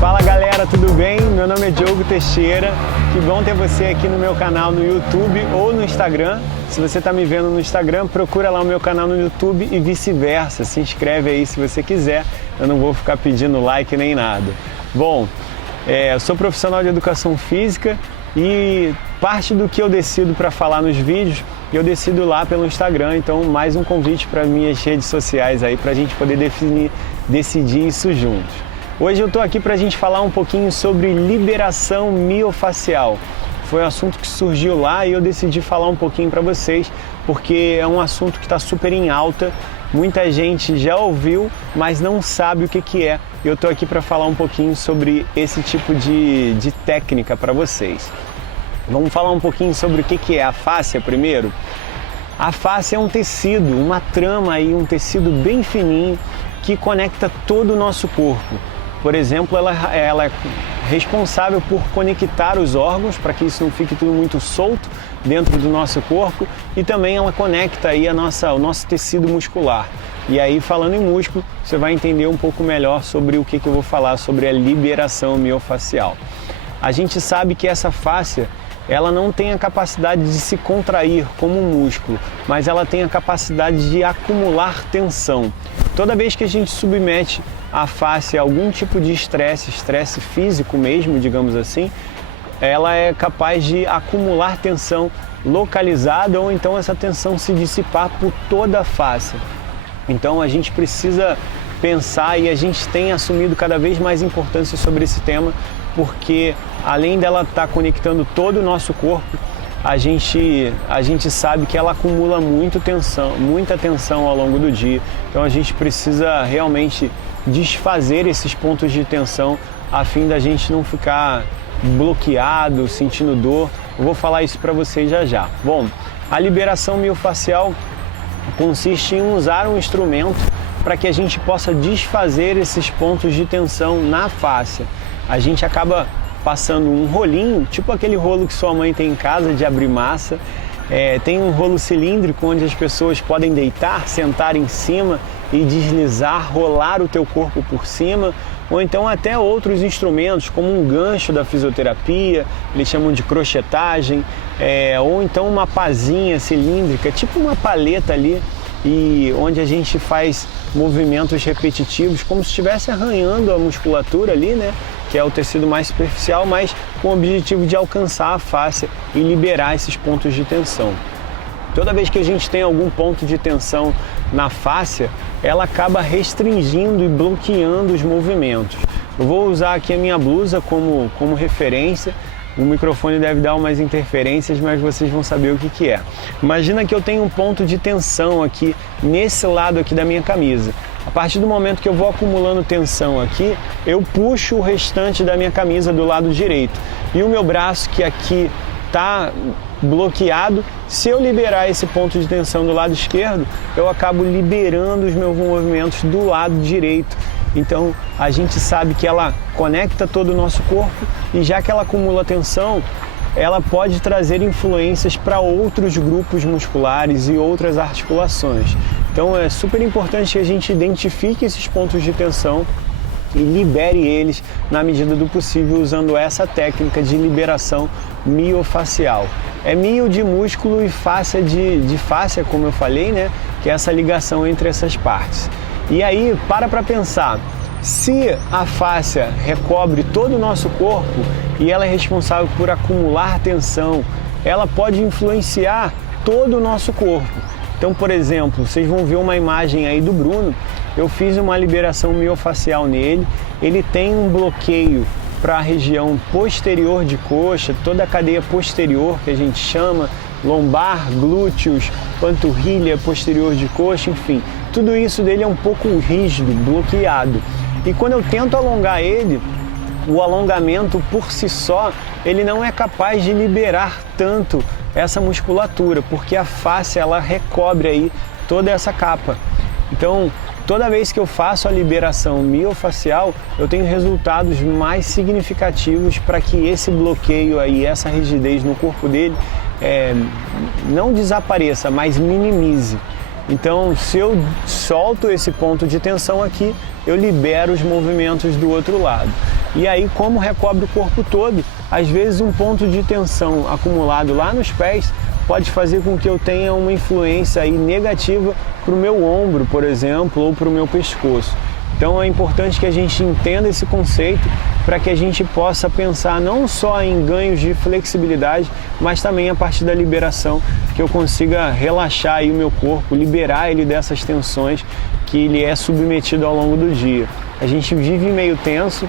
Fala galera, tudo bem? Meu nome é Diogo Teixeira, que bom ter você aqui no meu canal no YouTube ou no Instagram. Se você está me vendo no Instagram, procura lá o meu canal no YouTube e vice-versa, se inscreve aí se você quiser, eu não vou ficar pedindo like nem nada. Bom, eu sou profissional de educação física e parte do que eu decido para falar nos vídeos, eu decido lá pelo Instagram, então mais um convite para minhas redes sociais aí para a gente poder decidir isso juntos. Hoje eu estou aqui para a gente falar um pouquinho sobre liberação miofacial. Foi um assunto que surgiu lá e eu decidi falar um pouquinho para vocês, porque é um assunto que está super em alta. Muita gente já ouviu, mas não sabe o que é. Eu estou aqui para falar um pouquinho sobre esse tipo de técnica para vocês. Vamos falar um pouquinho sobre o que é a fáscia primeiro? A fáscia é um tecido, uma trama aí, um tecido bem fininho que conecta todo o nosso corpo. Por exemplo, ela é responsável por conectar os órgãos para que isso não fique tudo muito solto dentro do nosso corpo, e também ela conecta aí o nosso tecido muscular. E aí, falando em músculo, você vai entender um pouco melhor sobre o que eu vou falar sobre a liberação miofacial. A gente sabe que essa fáscia ela não tem a capacidade de se contrair como um músculo, mas ela tem a capacidade de acumular tensão. Toda vez que a gente submete a fáscia a algum tipo de estresse físico mesmo, digamos assim, ela é capaz de acumular tensão localizada ou então essa tensão se dissipar por toda a face. Então a gente precisa pensar, e a gente tem assumido cada vez mais importância sobre esse tema, porque além dela estar conectando todo o nosso corpo, a gente sabe que ela acumula muita tensão ao longo do dia. Então a gente precisa realmente desfazer esses pontos de tensão a fim da gente não ficar bloqueado, sentindo dor. Eu vou falar isso para vocês já. Bom, a liberação miofacial consiste em usar um instrumento para que a gente possa desfazer esses pontos de tensão na fáscia. A gente acaba passando um rolinho, tipo aquele rolo que sua mãe tem em casa de abrir massa. Tem um rolo cilíndrico onde as pessoas podem deitar, sentar em cima e deslizar, rolar o teu corpo por cima, ou então até outros instrumentos, como um gancho da fisioterapia, eles chamam de crochetagem, ou então uma pazinha cilíndrica, tipo uma paleta ali, e onde a gente faz movimentos repetitivos, como se estivesse arranhando a musculatura ali, né? Que é o tecido mais superficial, mas com o objetivo de alcançar a fáscia e liberar esses pontos de tensão. Toda vez que a gente tem algum ponto de tensão na fáscia, ela acaba restringindo e bloqueando os movimentos. Eu vou usar aqui a minha blusa como referência. O microfone deve dar umas interferências, mas vocês vão saber o que é. Imagina que eu tenho um ponto de tensão aqui, nesse lado aqui da minha camisa. A partir do momento que eu vou acumulando tensão aqui, eu puxo o restante da minha camisa do lado direito. E o meu braço, que aqui está bloqueado, se eu liberar esse ponto de tensão do lado esquerdo, eu acabo liberando os meus movimentos do lado direito. Então a gente sabe que ela conecta todo o nosso corpo, e já que ela acumula tensão, ela pode trazer influências para outros grupos musculares e outras articulações. Então é super importante que a gente identifique esses pontos de tensão e libere eles na medida do possível usando essa técnica de liberação miofacial. É mio de músculo e fáscia de fáscia, como eu falei, né? Que é essa ligação entre essas partes. E aí, para pensar, se a fáscia recobre todo o nosso corpo e ela é responsável por acumular tensão, ela pode influenciar todo o nosso corpo. Então, por exemplo, vocês vão ver uma imagem aí do Bruno, eu fiz uma liberação miofacial nele, ele tem um bloqueio para a região posterior de coxa, toda a cadeia posterior que a gente chama, lombar, glúteos, panturrilha posterior de coxa, enfim, tudo isso dele é um pouco rígido, bloqueado. E quando eu tento alongar ele, o alongamento por si só, ele não é capaz de liberar tanto essa musculatura, porque a face ela recobre aí toda essa capa. Então, toda vez que eu faço a liberação miofacial, eu tenho resultados mais significativos para que esse bloqueio aí, essa rigidez no corpo dele, não desapareça, mas minimize. Então, se eu solto esse ponto de tensão aqui, eu libero os movimentos do outro lado. E aí, como recobre o corpo todo, às vezes um ponto de tensão acumulado lá nos pés pode fazer com que eu tenha uma influência aí negativa para o meu ombro, por exemplo, ou para o meu pescoço. Então é importante que a gente entenda esse conceito para que a gente possa pensar não só em ganhos de flexibilidade, mas também a partir da liberação, que eu consiga relaxar aí o meu corpo, liberar ele dessas tensões que ele é submetido ao longo do dia. A gente vive meio tenso,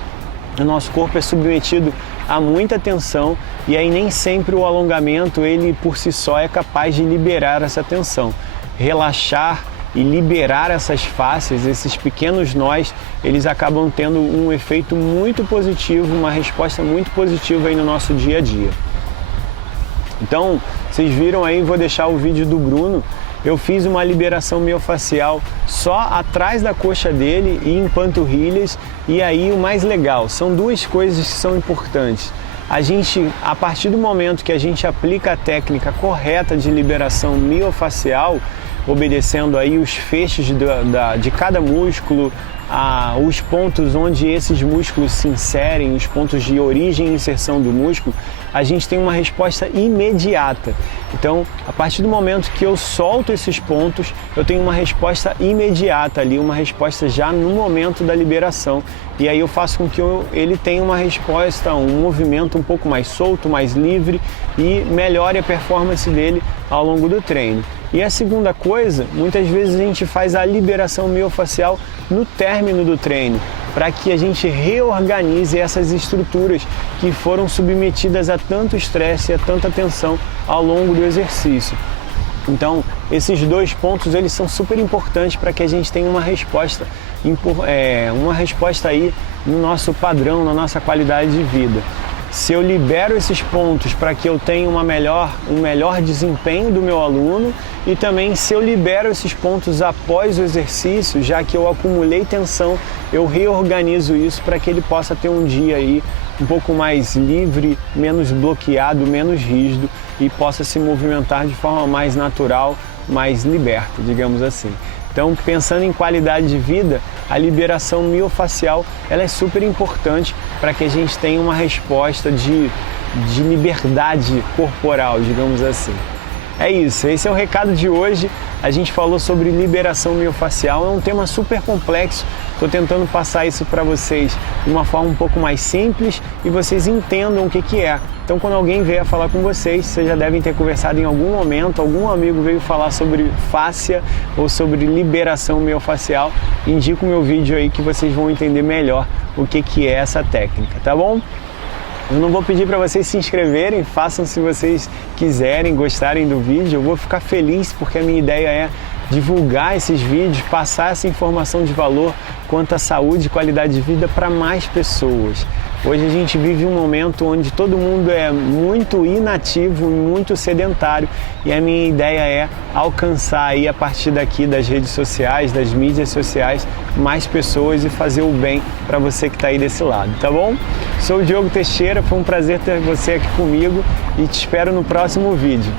o nosso corpo é submetido a muita tensão e aí nem sempre o alongamento, ele por si só é capaz de liberar essa tensão. Relaxar e liberar essas fáscias, esses pequenos nós, eles acabam tendo um efeito muito positivo, uma resposta muito positiva aí no nosso dia a dia. Então, vocês viram aí, vou deixar o vídeo do Bruno, eu fiz uma liberação miofascial só atrás da coxa dele e em panturrilhas, e aí o mais legal, são duas coisas que são importantes. A gente, a partir do momento que a gente aplica a técnica correta de liberação miofascial, obedecendo aí os feixes de cada músculo, os pontos onde esses músculos se inserem, os pontos de origem e inserção do músculo, a gente tem uma resposta imediata. Então, a partir do momento que eu solto esses pontos, eu tenho uma resposta imediata ali, uma resposta já no momento da liberação. E aí eu faço com que ele tenha uma resposta, um movimento um pouco mais solto, mais livre e melhore a performance dele ao longo do treino. E a segunda coisa, muitas vezes a gente faz a liberação miofascial no término do treino, para que a gente reorganize essas estruturas que foram submetidas a tanto estresse e a tanta tensão ao longo do exercício. Então, esses dois pontos, eles são super importantes para que a gente tenha uma resposta aí no nosso padrão, na nossa qualidade de vida. Se eu libero esses pontos para que eu tenha um melhor desempenho do meu aluno, e também se eu libero esses pontos após o exercício, já que eu acumulei tensão, eu reorganizo isso para que ele possa ter um dia aí um pouco mais livre, menos bloqueado, menos rígido e possa se movimentar de forma mais natural, mais liberta, digamos assim. Então, pensando em qualidade de vida, a liberação miofascial ela é super importante para que a gente tenha uma resposta de liberdade corporal, digamos assim. É isso, esse é o recado de hoje. A gente falou sobre liberação miofascial, é um tema super complexo. Estou tentando passar isso para vocês de uma forma um pouco mais simples e vocês entendam o que é. Então, quando alguém vier falar com vocês, vocês já devem ter conversado em algum momento, algum amigo veio falar sobre fáscia ou sobre liberação miofascial, indica o meu vídeo aí que vocês vão entender melhor o que é essa técnica, tá bom? Eu não vou pedir para vocês se inscreverem, façam se vocês quiserem, gostarem do vídeo. Eu vou ficar feliz porque a minha ideia é divulgar esses vídeos, passar essa informação de valor quanto à saúde e qualidade de vida para mais pessoas. Hoje a gente vive um momento onde todo mundo é muito inativo, muito sedentário, e a minha ideia é alcançar aí a partir daqui das redes sociais, das mídias sociais, mais pessoas e fazer o bem para você que está aí desse lado, tá bom? Sou o Diogo Teixeira, foi um prazer ter você aqui comigo e te espero no próximo vídeo.